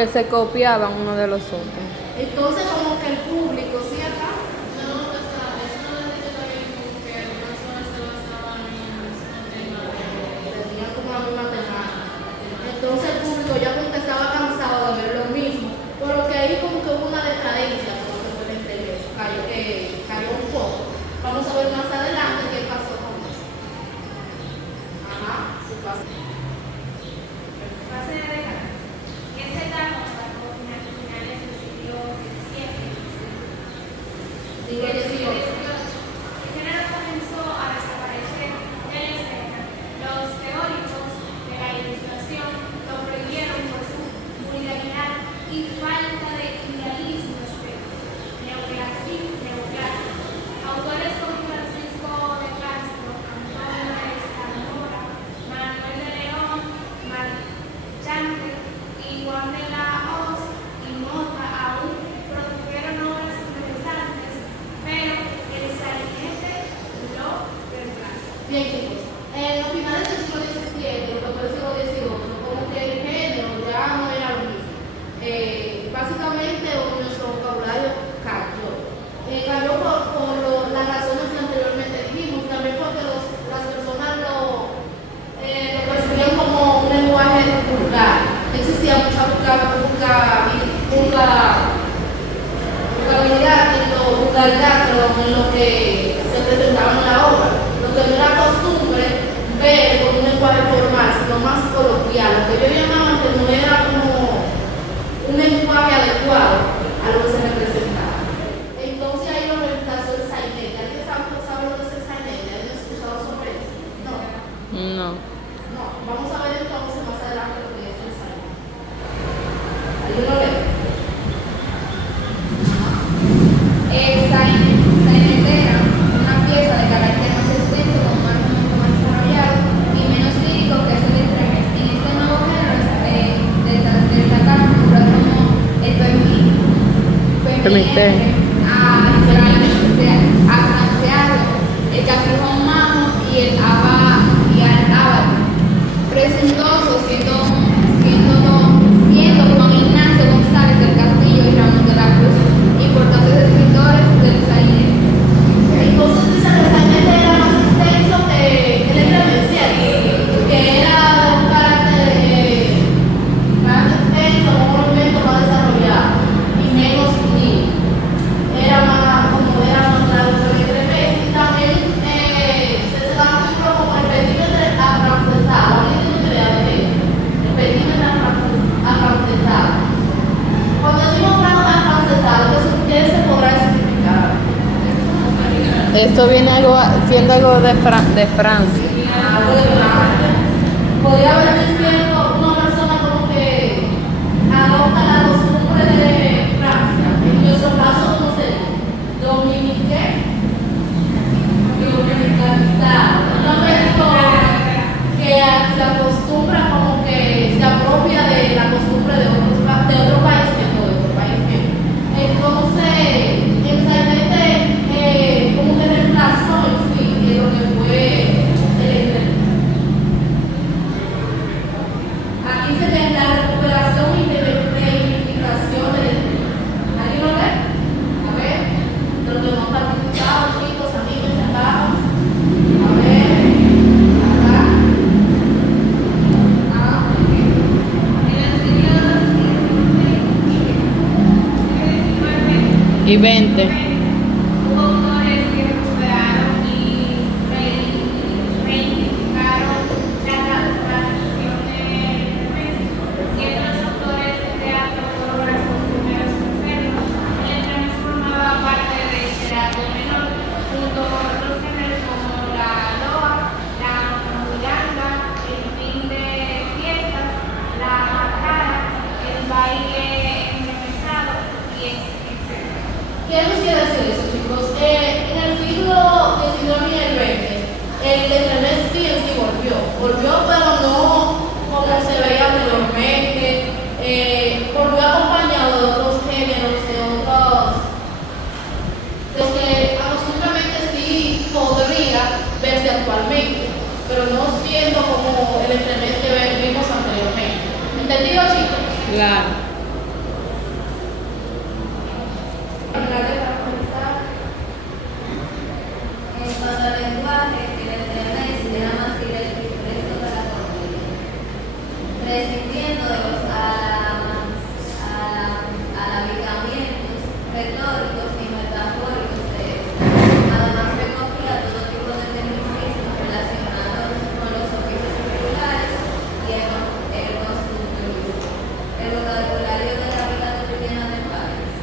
que se copiaban uno de los otros. Entonces, como que el público, ¿sí acá? Tenían como la misma temática. Entonces, el público ya como que estaba cansado de ver lo mismo. Por lo que ahí como que hubo una decadencia, como que fue el interés. Cayó un poco. Vamos a ver más adelante qué pasó con eso. Ajá, sí pasó. Fase de década, que se da como finales del siglo XVII. Sigue 18. El género comenzó a desaparecer de la escena. Los teóricos de la ilustración lo prohibieron por su vulgaridad y falta de idealismo estético. Neoclásico. Autores como Francisco de Castro, Antonio de Zamora, Manuel de León, Marchante y Juan de la Hoz y Mota aún produjeron obras interesantes, pero el sainete lo reemplaza. Bien, chicos, en los finales del siglo XVII, lo que fue el siglo XVIII, como que el género ya no era lo mismo. Básicamente, nuestro vocabulario cayó. Cayó por las razones que anteriormente dijimos, también porque las personas lo percibían como un lenguaje vulgar. Existía mucha vulgaridad en lo que se presentaba en la obra. Lo que no era costumbre ver con un lenguaje formal, sino más coloquial. Lo que yo llamaba antes no era como un lenguaje adecuado a lo que se representaba. Entonces ahí lo reemplazó el sainete. ¿Alguien sabe lo que es el sainete? ¿Alguien ha escuchado sobre eso? No. No. No. Vamos a ver entonces más adelante lo que es el sainete. ¿Alguien lo lee? El sainete era una pieza de carácter más extenso, con un argumento más desarrollado y menos lírico que es el entremés. En este nuevo género destacaron figuras como el Permite. a Franceado, el Castrijón Majo y el Ábato, presuntuosos siendo Juan Ignacio González del Castillo y Ramón de la Cruz, importantes escritores del sainete. Entonces dicen que el sainete era más extenso que el entremés, ¿cierto? Que era un carácter más extenso, un movimiento más desarrollado y menos lírico. Era más claro que el entremés y también se daba mucho como el perímetro afrancesado. ¿Alguien tiene una idea de eso? El perímetro afrancesado. Cuando decimos afrancesado, ¿qué se podrá significar? Esto viene siendo algo de Francia. Algo de Francia. Podría haber diciendo una persona como que adopta la costumbre de Francia. En nuestro caso, ¿cómo se dice? Dominicanizado. Una persona que se acostumbra como que se apropia de la costumbre de otro país que no, de otro país que no. Entonces, el sainete como que reemplazó en sí lo que fue el entremés. Aquí se ve la recuperación y reivindicación del entremés. ¿Alguien lo ve? A ver, de los que no han participado, chicos, amigos, acá. A ver, acá. En el siglo Y 20. hubo autores que recuperaron y reivindicaron la tradición del entremés, siendo los autores de teatro los primeros en hacerlo. El entremés formaba parte del teatro menor, junto con otros géneros como la loa, la milanga, el fin de fiestas, la macara, el baile entremesado y etc. ¿Qué nos quiere decir eso, chicos? En el siglo XIX y el XX, el entremés sí en sí volvió, pero no como se veía anteriormente, volvió acompañado de otros géneros, de los que acostumbramente sí podría verse actualmente, pero no siendo como el entremés que vimos anteriormente. ¿Entendido, chicos? Claro. prescindiendo de los alargamientos retóricos y metafóricos de esta. Además, recopila todo tipo de tecnicismos relacionados con los oficios populares y el constructivismo. El vocabulario de la vida cotidiana del país.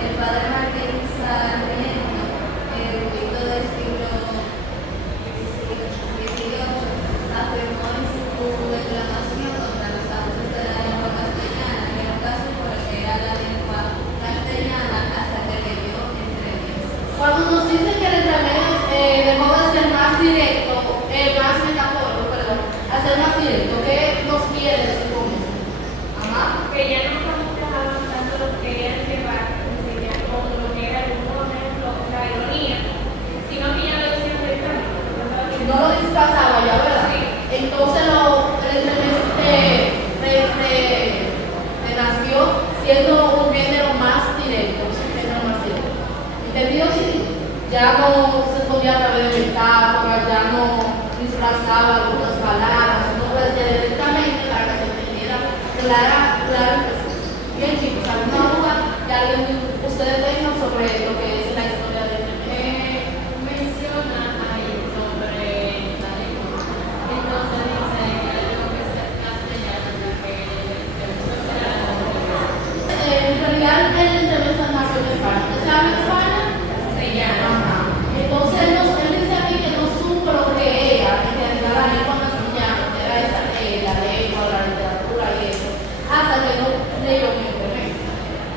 El padre Martín Sarmiento, erudito del siglo XVIII, afirmó en su declamación contra los abusos de la lengua castellana que era un caso por el que era la lengua castellana hasta que leyó Entremeses. Cuando nos dicen que el entremeses dejó de ser más directo, más metafórico, perdón, a ser más directo, ¿qué nos quiere decir con eso? Amá. Que ya no trabajaban tanto lo que querían llevar, enseñar como lo que era el humor, por ejemplo, la ironía, sino que ya lo decían directamente. No lo disfrazaba ya, ¿verdad? Sí. Entonces el entremeses nació siendo un género más directo, ¿entendido? Ya no se escondía a través de metáforas, ya no disfrazaba algunas palabras, no lo decía directamente para que se entendiera clara y precisa. Bien, chicos, ¿alguna duda que alguien ustedes tengan sobre lo que es la historia del entremeses? Menciona ahí sobre la lengua. Entonces dice que la lengua que es castellana, En realidad el entremeses nació en España. ¿Usted sabe en España? Ajá. Entonces él dice aquí que no supo lo que era en realidad la lengua castellana, que era esa, la lengua, la literatura y eso, hasta que no leyó en Entremeses.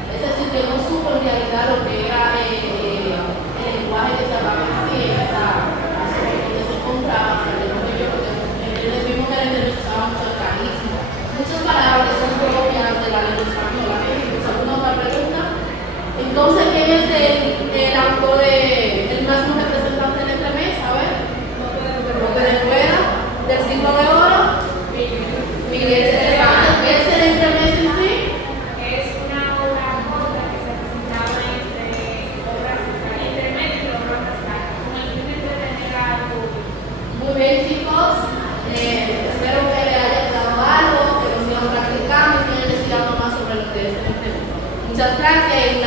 Es decir, que no supo en realidad lo que era el lenguaje que se hablaba en sí, donde se encontraba, hasta que no leyó, porque él mismo que el Entremeses usaba mucho arcaísmo. Muchas palabras que son propias de la lengua española. ¿Alguna otra pregunta? Entonces, ¿quién es el autor, el máximo representante del entremeses? A ver. Lope de Rueda, del siglo de oro. Miguel de Cervantes. ¿Qué es el entremeses en sí? Es una obra corta que se presentaba entre obras entre medio y obras pascadas, con el fin de entretener al público. Muy bien, chicos. Espero que les haya dado algo, que lo sigan practicando y sigan investigando más sobre lo que es el entremeses. Muchas gracias.